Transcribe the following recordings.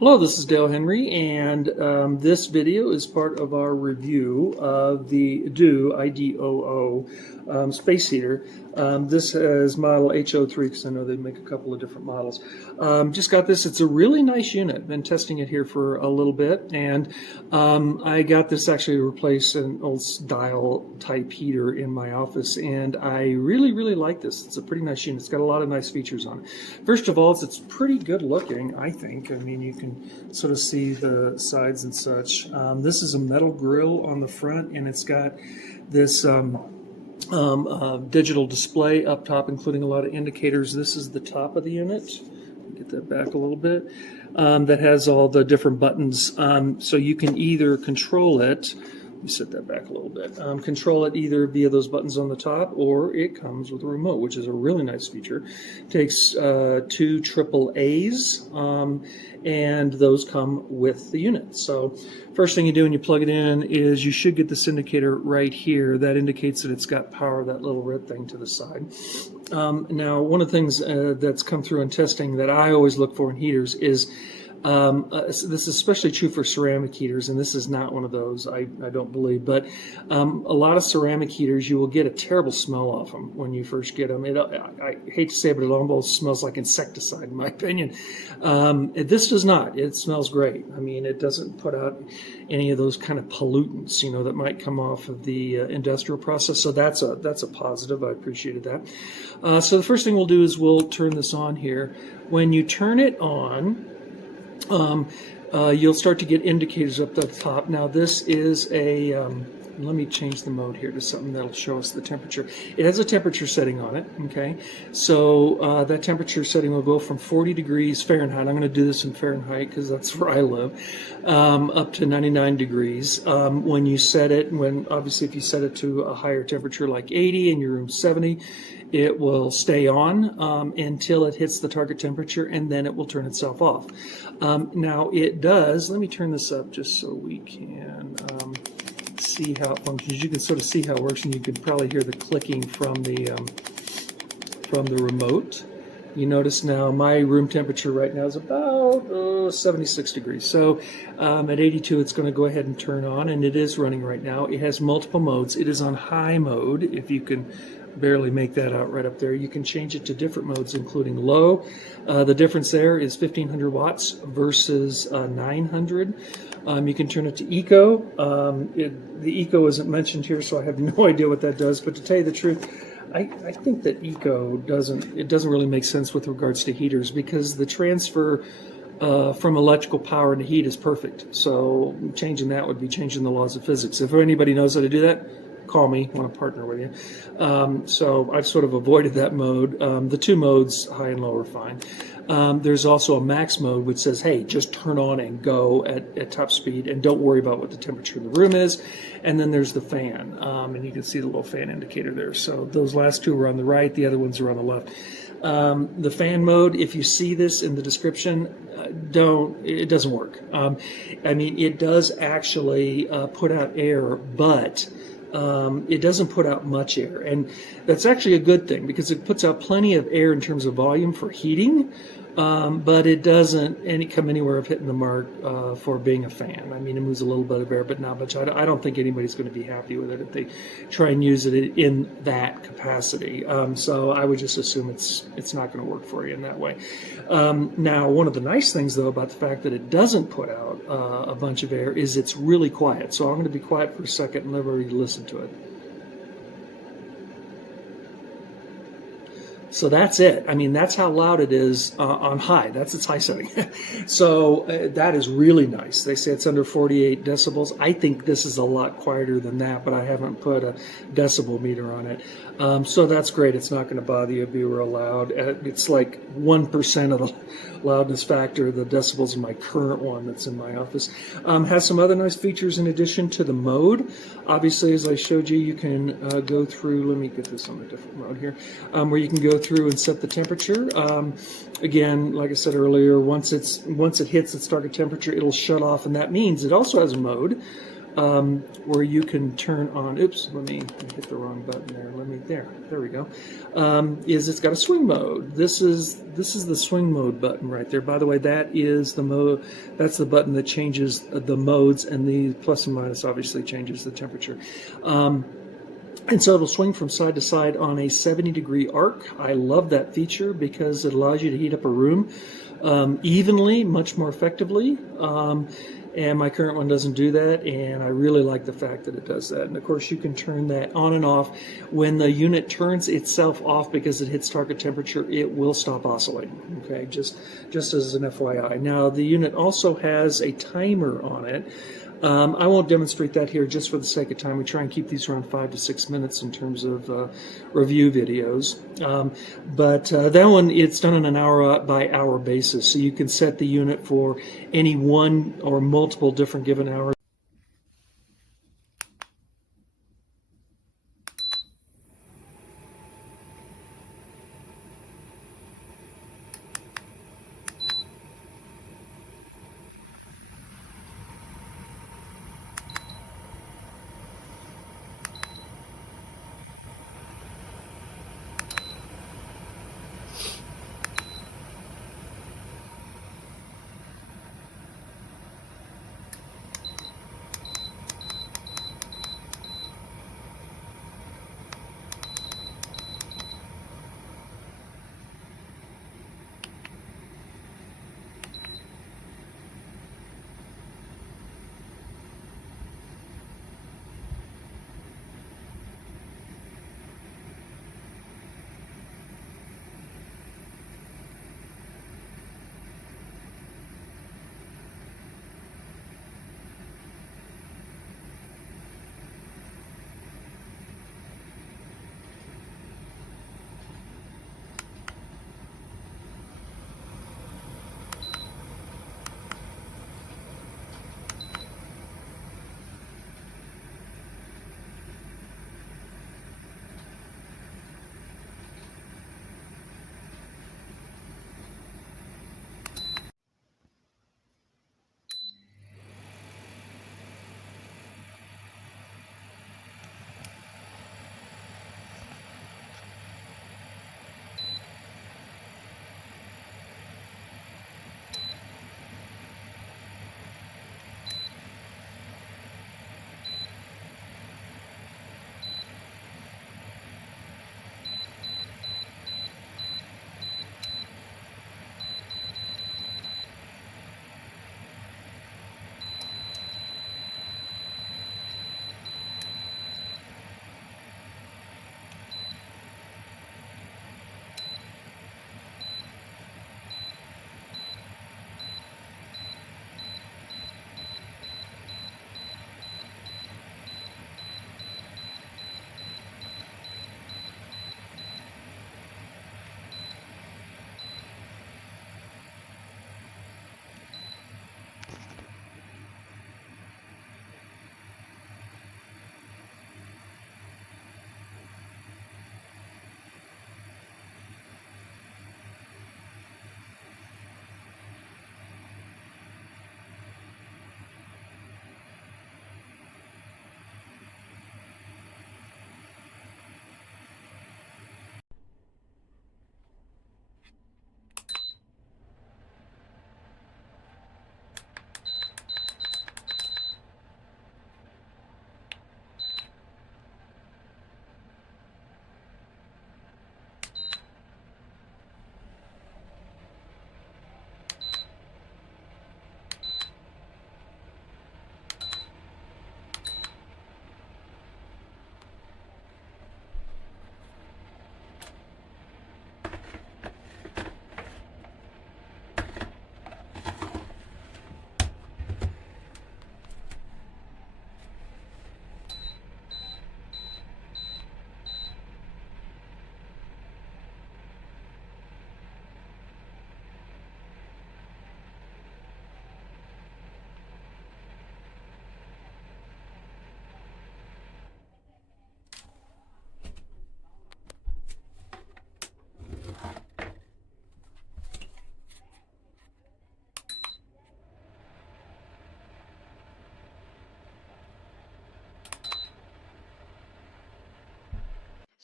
Hello, this is Dale Henry, and this video is part of our review of the iDOO, iDOO space heater. This is model H03 because I know they make a couple of different models. Just got this. It's a really nice unit. Been testing it here for a little bit, and I got this actually to replace an old dial type heater in my office, and I really like this. It's a pretty nice unit. It's got a lot of nice features on it. First of all, it's pretty good looking, I think. I mean, you can sort of see the sides and such. This is a metal grill on the front, and it's got this digital display up top, including a lot of indicators. This is the top of the unit. Get that back a little bit. That has all the different buttons, so you can either control it. Let me set that back a little bit. Control it either via those buttons on the top, or it comes with a remote, which is a really nice feature. Takes two AAAs, and those come with the unit. So first thing you do when you plug it in is you should get this indicator right here. That indicates that it's got power, that little red thing to the side. Now, one of the things that's come through in testing that I always look for in heaters is this is especially true for ceramic heaters, and this is not one of those, I don't believe, but a lot of ceramic heaters, you will get a terrible smell off them when you first get them. I hate to say it, but it almost smells like insecticide, in my opinion. This does not. It smells great. I mean, it doesn't put out any of those kind of pollutants, you know, that might come off of the industrial process. So that's a positive. I appreciated that. So the first thing we'll do is we'll turn this on here. When you turn it on, you'll start to get indicators up the top. Now this is a, let me change the mode here to something that'll show us the temperature. It has a temperature setting on it, okay? So that temperature setting will go from 40 degrees Fahrenheit, I'm going to do this in Fahrenheit because that's where I live, up to 99 degrees. When you set it, obviously if you set it to a higher temperature like 80 and your room's 70, it will stay on until it hits the target temperature, and then it will turn itself off. Now it does, let me turn this up just so we can see how it functions. You can sort of see how it works, and you can probably hear the clicking from the remote. You notice now my room temperature right now is about 76 degrees. So at 82 it's going to go ahead and turn on, and it is running right now. It has multiple modes. It is on high mode, if you can barely make that out right up there. You can change it to different modes, including low. The difference there is 1500 watts versus 900. You can turn it to eco. The eco isn't mentioned here, so I have no idea what that does, but to tell you the truth, I think that eco doesn't really make sense with regards to heaters, because the transfer from electrical power into heat is perfect. So changing that would be changing the laws of physics. If anybody knows how to do that, call me. I want to partner with you. So I've sort of avoided that mode. The two modes, high and low, are fine. There's also a max mode which says, hey, just turn on and go at top speed and don't worry about what the temperature in the room is. And then there's the fan, and you can see the little fan indicator there. So those last two are on the right, the other ones are on the left. The fan mode, if you see this in the description, it doesn't work. I mean, it does actually put out air, but it doesn't put out much air, and that's actually a good thing because it puts out plenty of air in terms of volume for heating, but it doesn't come anywhere of hitting the mark for being a fan. I mean, it moves a little bit of air, but not much. I don't think anybody's going to be happy with it if they try and use it in that capacity. So I would just assume it's not going to work for you in that way. Now, one of the nice things, though, about the fact that it doesn't put out a bunch of air is it's really quiet. So I'm going to be quiet for a second and let everybody listen to it. So that's it. I mean, that's how loud it is on high. That's its high setting. So that is really nice. They say it's under 48 decibels. I think this is a lot quieter than that, but I haven't put a decibel meter on it. So that's great. It's not going to bother you, be real loud. It's like 1% of the loudness factor, the decibels in my current one that's in my office. Has some other nice features in addition to the mode. Obviously, as I showed you, you can go through, let me get this on a different mode here, where you can go through and set the temperature. Again, like I said earlier, once it hits its target temperature, it'll shut off, and that means it also has a mode where you can turn on, oops, let me hit the wrong button there. There we go. Is it's got a swing mode. This is the swing mode button right there. By the way, that is the mode. That's the button that changes the modes, and the plus and minus obviously changes the temperature. And so it'll swing from side to side on a 70-degree arc. I love that feature because it allows you to heat up a room evenly, much more effectively. And my current one doesn't do that, and I really like the fact that it does that. And of course, you can turn that on and off. When the unit turns itself off because it hits target temperature, it will stop oscillating. Okay, just as an FYI. Now, the unit also has a timer on it. I won't demonstrate that here just for the sake of time. We try and keep these around 5 to 6 minutes in terms of review videos. But that one, it's done on an hour-by-hour basis. So you can set the unit for any one or multiple different given hours.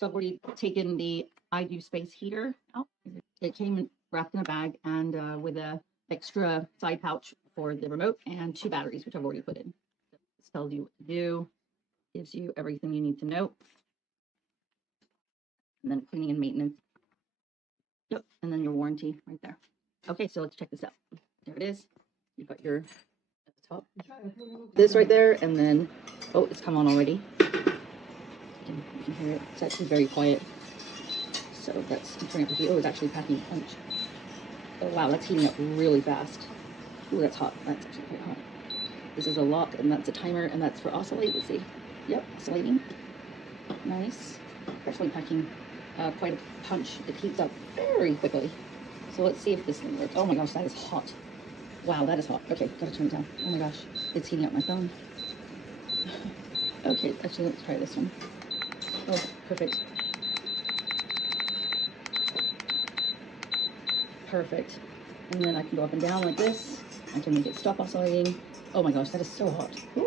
So I've already taken the iDOO space heater out. It came wrapped in a bag and with a extra side pouch for the remote and 2 batteries, which I've already put in. This tells you what to do, gives you everything you need to know. And then cleaning and maintenance. Yep, and then your warranty right there. Okay, so let's check this out. There it is. You've got your at the top. This right there, and then oh, it's come on already. You can hear it. It's actually very quiet. So that's turning up the heat. Oh, it's actually packing a punch. Oh wow, that's heating up really fast. Oh, that's hot. That's actually quite hot. This is a lock, and that's a timer, and that's for oscillate. Let's see. Yep, oscillating. Nice. Actually packing quite a punch. It heats up very quickly. So let's see if this thing works. Oh my gosh, that is hot. Wow, that is hot. Okay, gotta turn it down. Oh my gosh, it's heating up my phone. Okay, actually, let's try this one. Oh, perfect. Perfect. And then I can go up and down like this. I can make it stop oscillating. Oh my gosh, that is so hot. Ooh.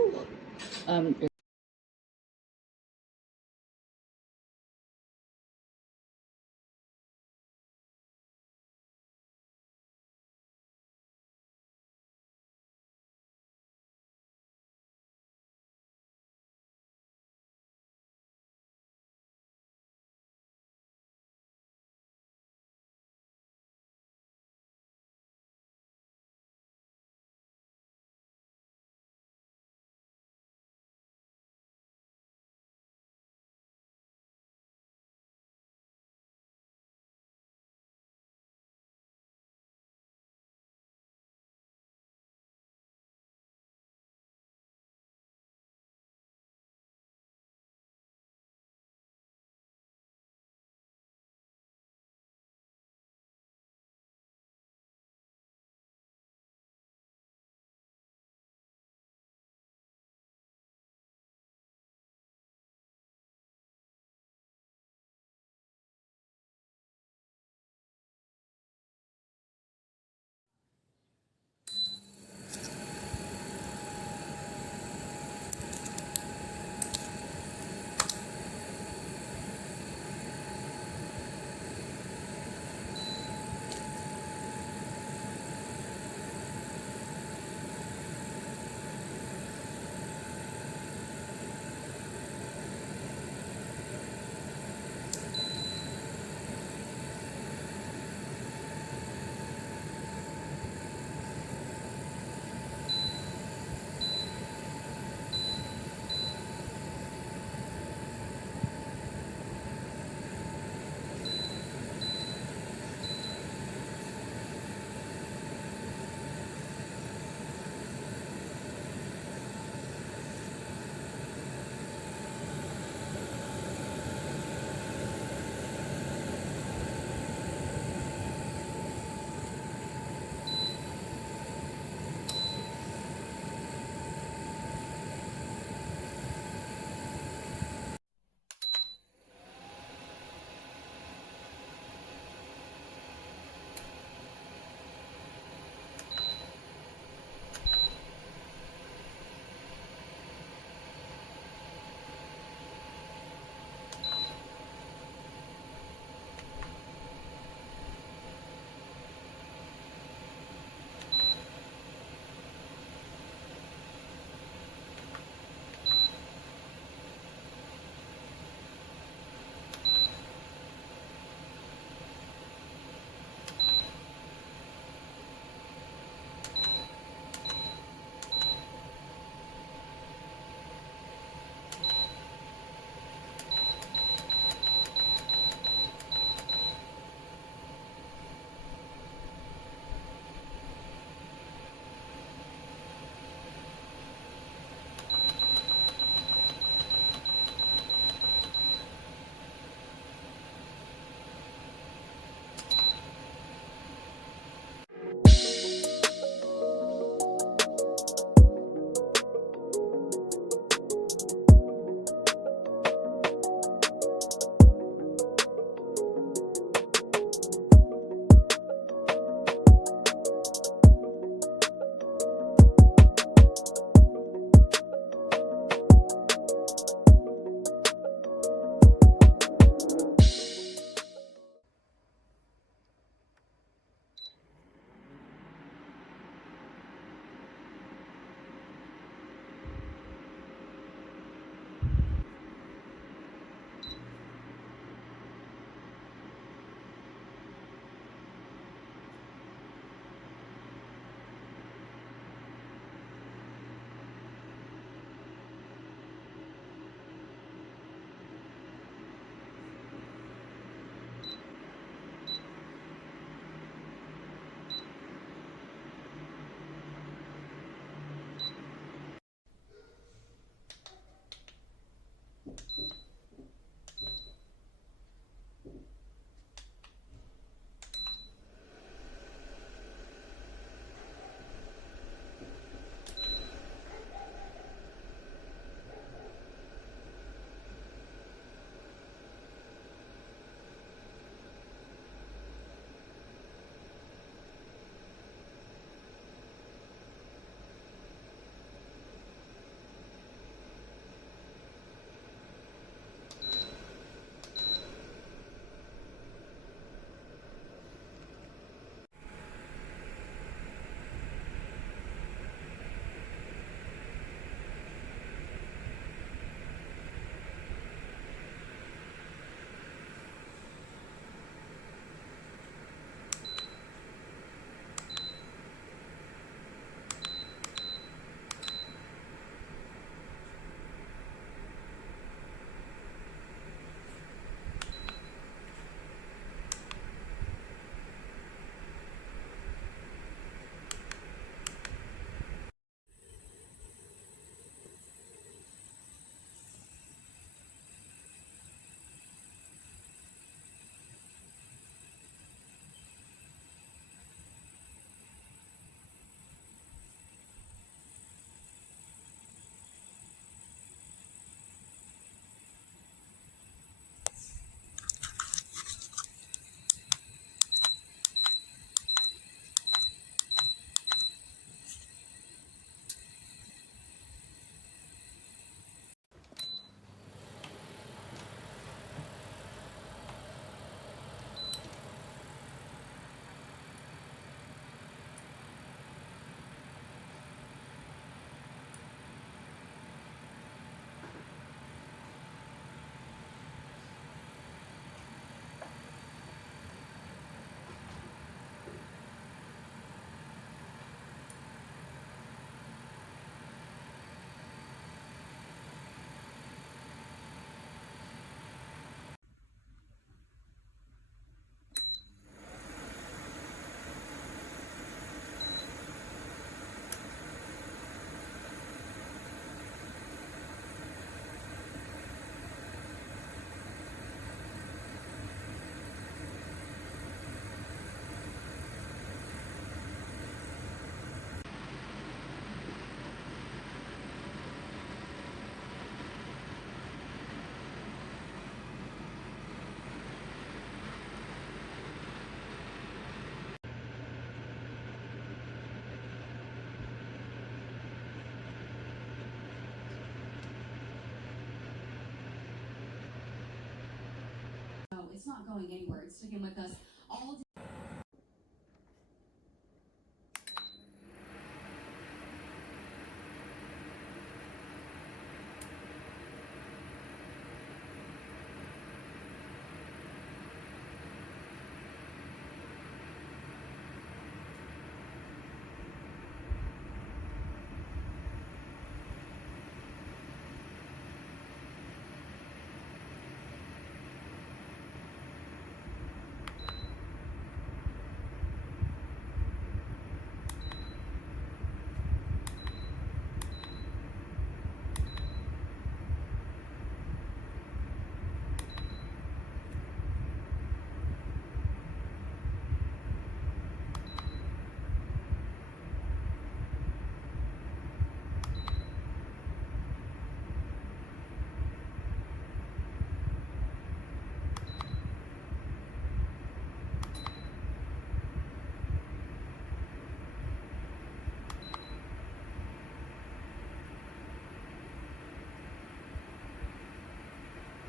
going anywhere. It's sticking with us.